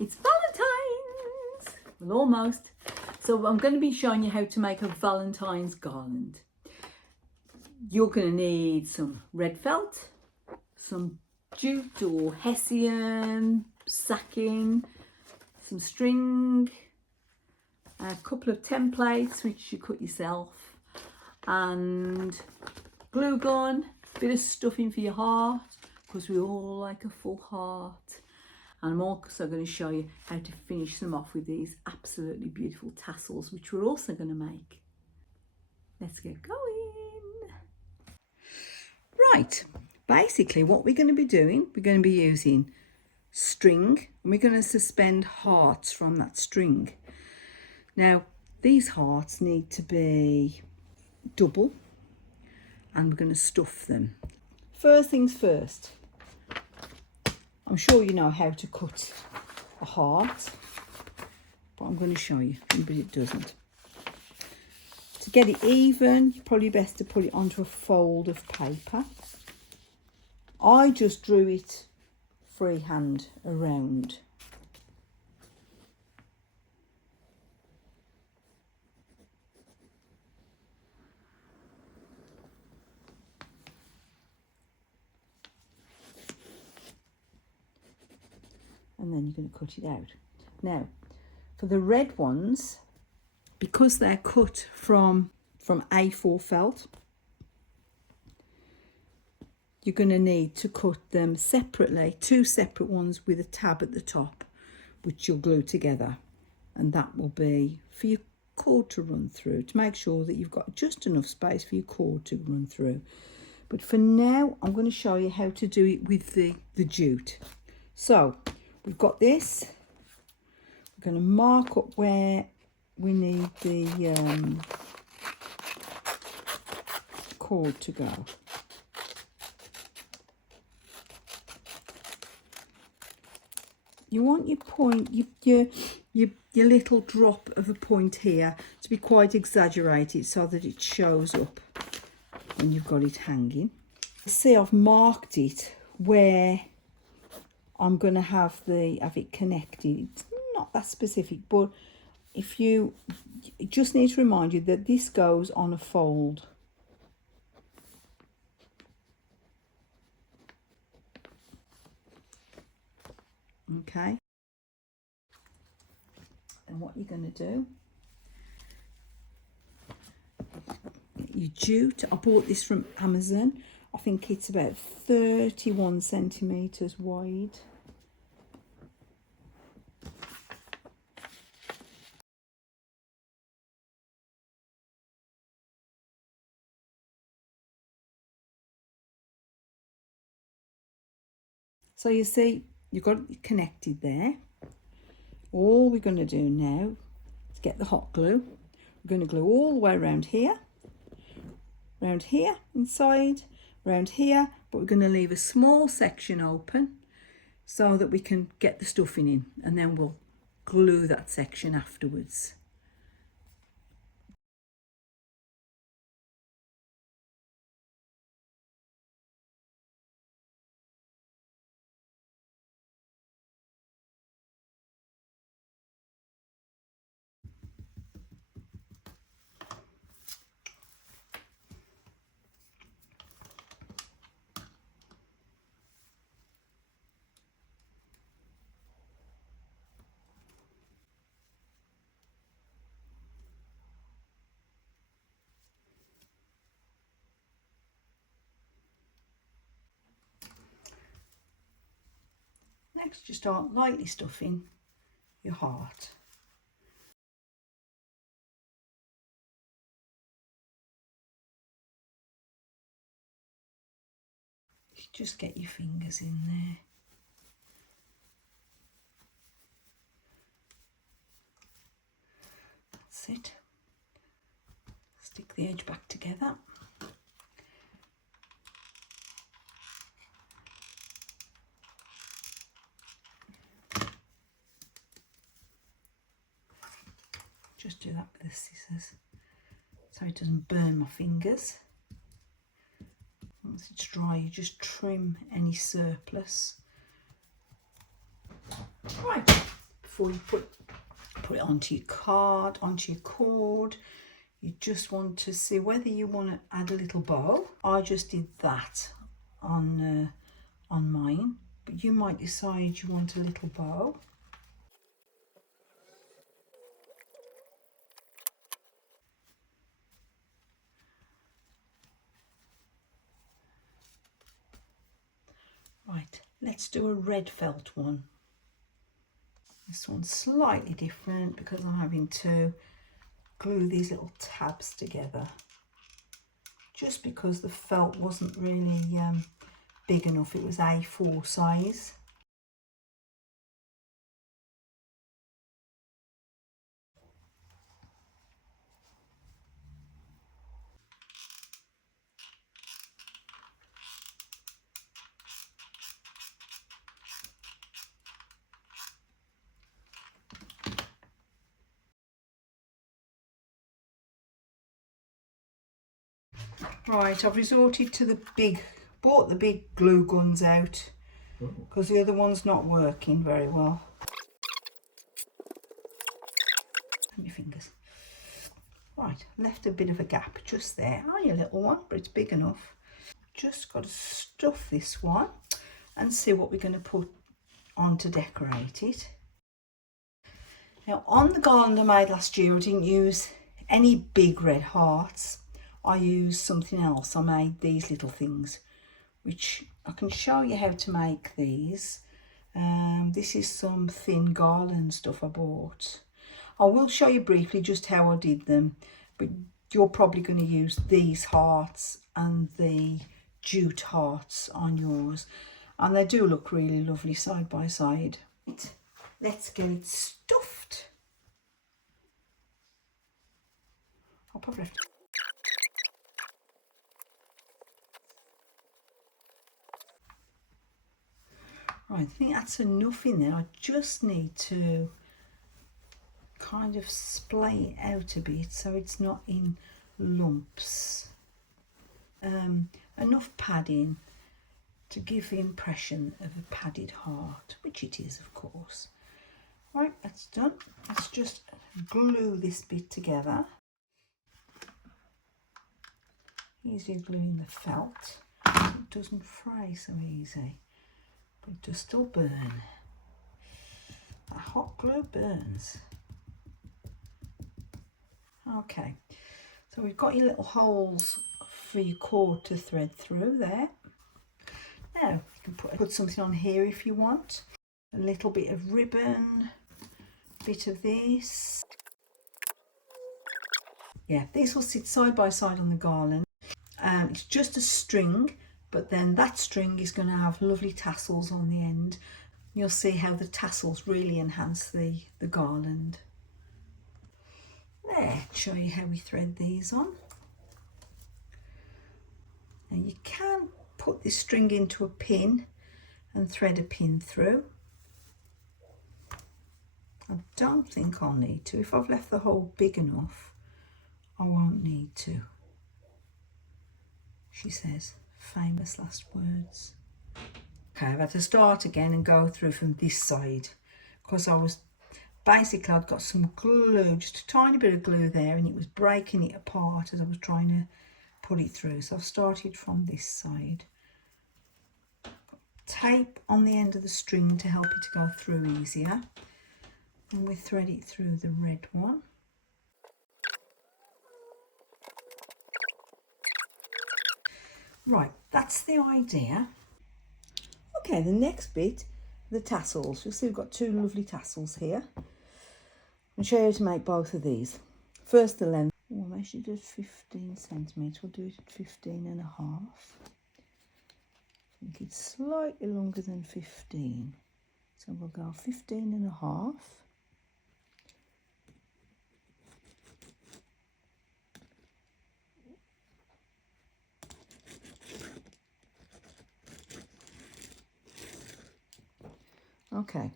It's Valentine's! Well, almost. So I'm going to be showing you how to make a Valentine's garland. You're going to need some red felt, some jute or hessian, sacking, some string, a couple of templates which you cut yourself, and glue gun, bit of stuffing for your heart, because we all like a full heart. And I'm also going to show you how to finish them off with these absolutely beautiful tassels, which we're also going to make. Let's get going. Right, basically what we're going to be doing, we're going to be using string, and we're going to suspend hearts from that string. Now, these hearts need to be double, and we're going to stuff them. First things first, I'm sure you know how to cut a heart, but I'm going to show you, anybody that doesn't. To get it even, you're probably best to put it onto a fold of paper. I just drew it freehand around. And then you're going to cut it out. Now, for the red ones, because they're cut from A4 felt, you're going to need to cut them separately, two separate ones with a tab at the top, which you'll glue together. And that will be for your cord to run through, to make sure that you've got just enough space for your cord to run through. But for now, I'm going to show you how to do it with the jute. So, we've got this. We're going to mark up where we need the cord to go. You want your point, your little drop of a point here to be quite exaggerated so that it shows up when you've got it hanging. See, I've marked it where I'm going to have it connected. It's not that specific, but if you just need to remind you that this goes on a fold. Okay. And what you're going to do, get your jute. I bought this from Amazon. I think it's about 31 centimetres wide. So you see, you've got it connected there. All we're going to do now is get the hot glue. We're going to glue all the way around here inside, around here, but we're going to leave a small section open so that we can get the stuffing in, and then we'll glue that section afterwards. Next, you start lightly stuffing your heart. You just get your fingers in there. That's it. Stick the edge back together. Just do that with the scissors so it doesn't burn my fingers. Once it's dry, you just trim any surplus. Right, before you put it onto your card, onto your cord. You just want to see whether you want to add a little bow. I just did that on mine, but you might decide you want a little bow. Right, let's do a red felt one. This one's slightly different because I'm having to glue these little tabs together, just because the felt wasn't really big enough. It was A4 size. Right, I've resorted to bought the big glue guns out because the other one's not working very well. My fingers. Right, left a bit of a gap just there. Only a little one, but it's big enough. Just got to stuff this one and see what we're going to put on to decorate it. Now, on the garland I made last year, I didn't use any big red hearts. I used something else. I made these little things, which I can show you how to make these. This is some thin garland stuff I bought. I will show you briefly just how I did them, but you're probably going to use these hearts and the jute hearts on yours, and they do look really lovely side by side. Let's get it stuffed. I'll probably have to... Right, I think that's enough in there. I just need to kind of splay it out a bit so it's not in lumps. Enough padding to give the impression of a padded heart, which it is, of course. Right, that's done. Let's just glue this bit together. Easy gluing the felt. It doesn't fray so easy, but it does still burn. That hot glue burns. Okay, so we've got your little holes for your cord to thread through there. Now you can put something on here if you want. A little bit of ribbon, bit of this. Yeah, these will sit side by side on the garland. It's just a string, but then that string is going to have lovely tassels on the end. You'll see how the tassels really enhance the garland. There, show you how we thread these on. And you can put this string into a pin and thread a pin through. I don't think I'll need to. If I've left the hole big enough, I won't need to. She says, famous last words. Okay, I've had to start again and go through from this side because I'd got some glue, just a tiny bit of glue there, and it was breaking it apart as I was trying to put it through. So I've started from this side. Tape on the end of the string to help it to go through easier. And we thread it through the red one. Right, that's the idea. Okay, the next bit, the tassels. You'll see we've got two lovely tassels here. I'll show you how to make both of these. First, the length. Oh, I measured it at 15 centimetres. We'll do it at 15 and a half. I think it's slightly longer than 15. So we'll go 15 and a half. Okay.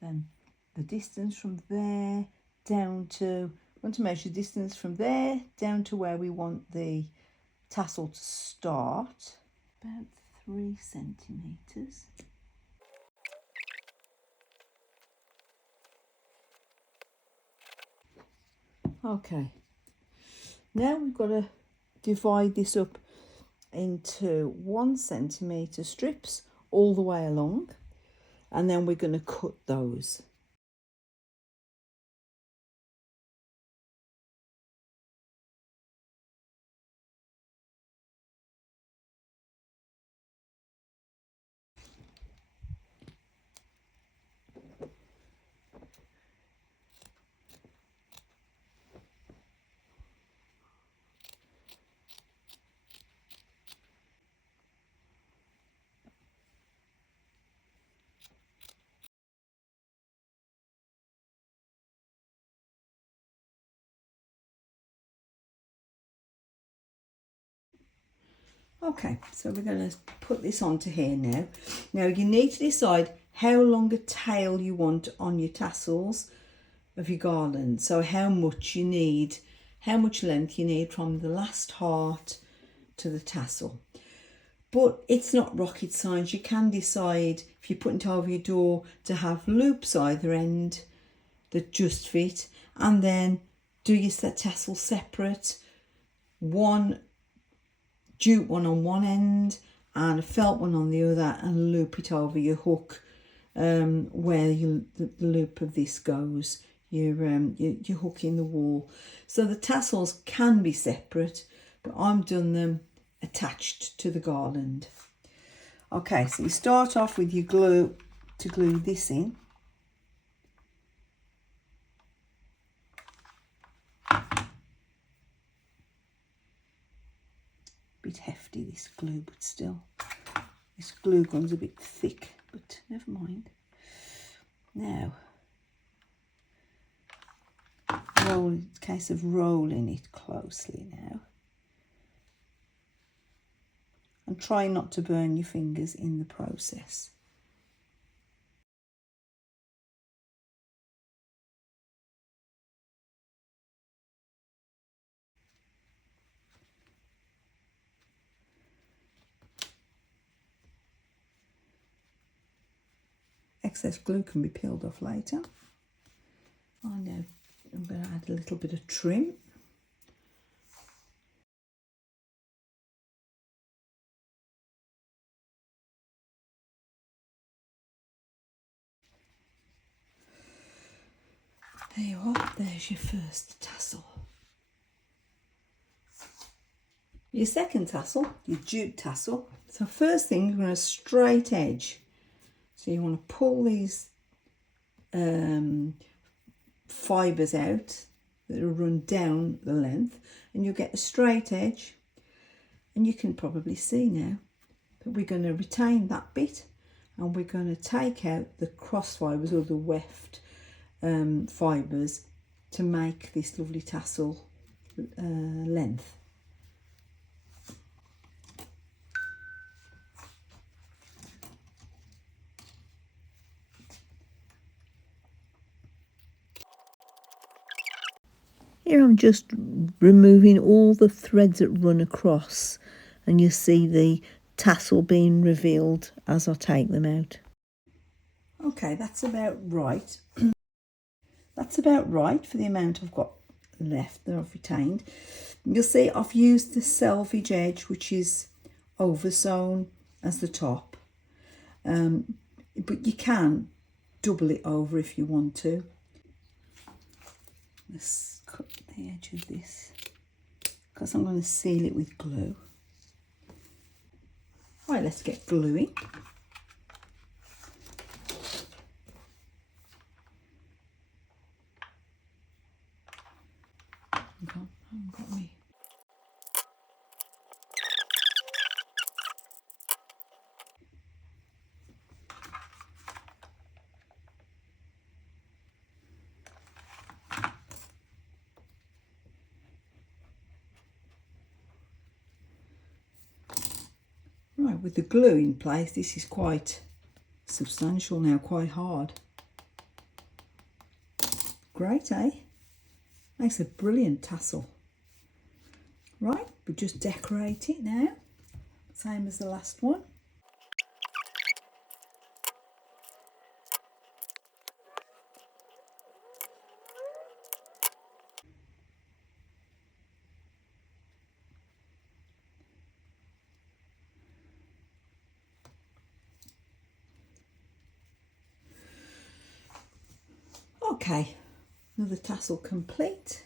Then the distance from there down to, we want to measure the distance from there down to where we want the tassel to start, about 3 centimetres. Okay, now we've got to divide this up into 1 centimetre strips all the way along, and then we're going to cut those. Okay, so we're going to put this onto here now. Now you need to decide how long a tail you want on your tassels of your garland. So how much you need, how much length you need from the last heart to the tassel. But it's not rocket science. You can decide, if you put it over your door, to have loops either end that just fit, and then do your tassel separate, one jute one on one end and a felt one on the other, and loop it over your hook where the loop of this goes, your hook in the wall. So the tassels can be separate, but I've done them attached to the garland. Okay, so you start off with your glue to glue this in. Bit hefty this glue, but still this glue gun's a bit thick, but never mind. Now it's a case of rolling it closely now, and try not to burn your fingers in the process. Excess glue can be peeled off later. I know I'm going to add a little bit of trim. There you are, there's your first tassel. Your second tassel, your jute tassel. So first thing, you're going to straight edge. So you want to pull these fibres out that will run down the length, and you'll get a straight edge. And you can probably see now that we're going to retain that bit, and we're going to take out the cross fibres or the weft fibres to make this lovely tassel length. Here I'm just removing all the threads that run across, and you see the tassel being revealed as I take them out. Okay, that's about right. That's about right for the amount I've got left that I've retained. You'll see I've used the selvage edge, which is oversewn as the top, but you can double it over if you want to. Let's cut the edge of this because I'm going to seal it with glue. Right, let's get gluing. I haven't got me. Right, with the glue in place, this is quite substantial now, quite hard. Great, eh? Makes a brilliant tassel. Right, we just decorate it now, same as the last one. Okay, another tassel complete.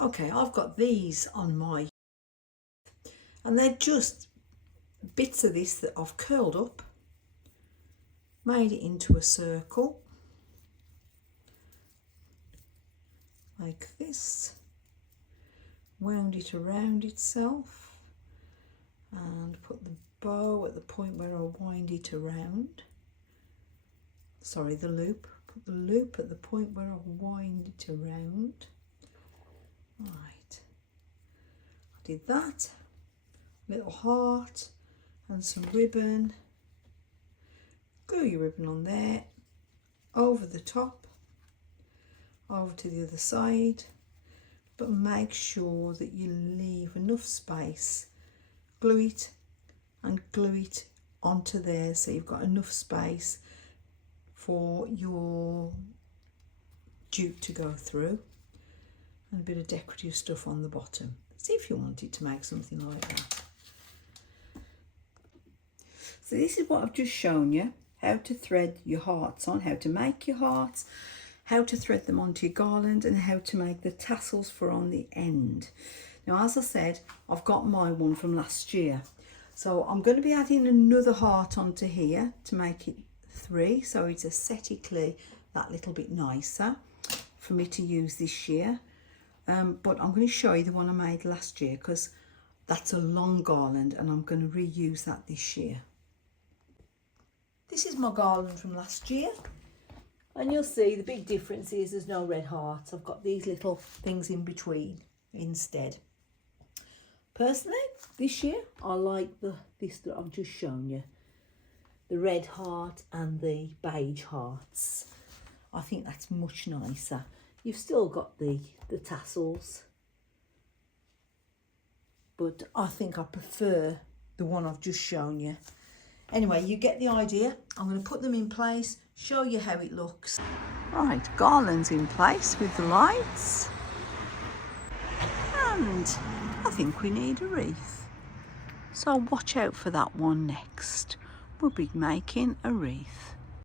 Okay, I've got these on my, and they're just bits of this that I've curled up, made it into a circle like this, wound it around itself and put the bow at the point where I wind it around. Sorry, the loop. Put the loop at the point where I wind it around. Right, I did that. Little heart and some ribbon. Glue your ribbon on there, over the top, over to the other side, but make sure that you leave enough space. Glue it and glue it onto there so you've got enough space for your jute to go through, and a bit of decorative stuff on the bottom. See if you wanted to make something like that. So this is what I've just shown you, how to thread your hearts on, how to make your hearts, how to thread them onto your garland, and how to make the tassels for on the end. Now, as I said, I've got my one from last year. So I'm going to be adding another heart onto here to make it 3. So it's aesthetically that little bit nicer for me to use this year. But I'm going to show you the one I made last year because that's a long garland and I'm going to reuse that this year. This is my garland from last year. And you'll see the big difference is there's no red hearts. I've got these little things in between instead. Personally, this year, I like this that I've just shown you. The red heart and the beige hearts. I think that's much nicer. You've still got the tassels. But I think I prefer the one I've just shown you. Anyway, you get the idea. I'm going to put them in place, show you how it looks. Right, garland's in place with the lights. And I think we need a wreath. So watch out for that one next. We'll be making a wreath.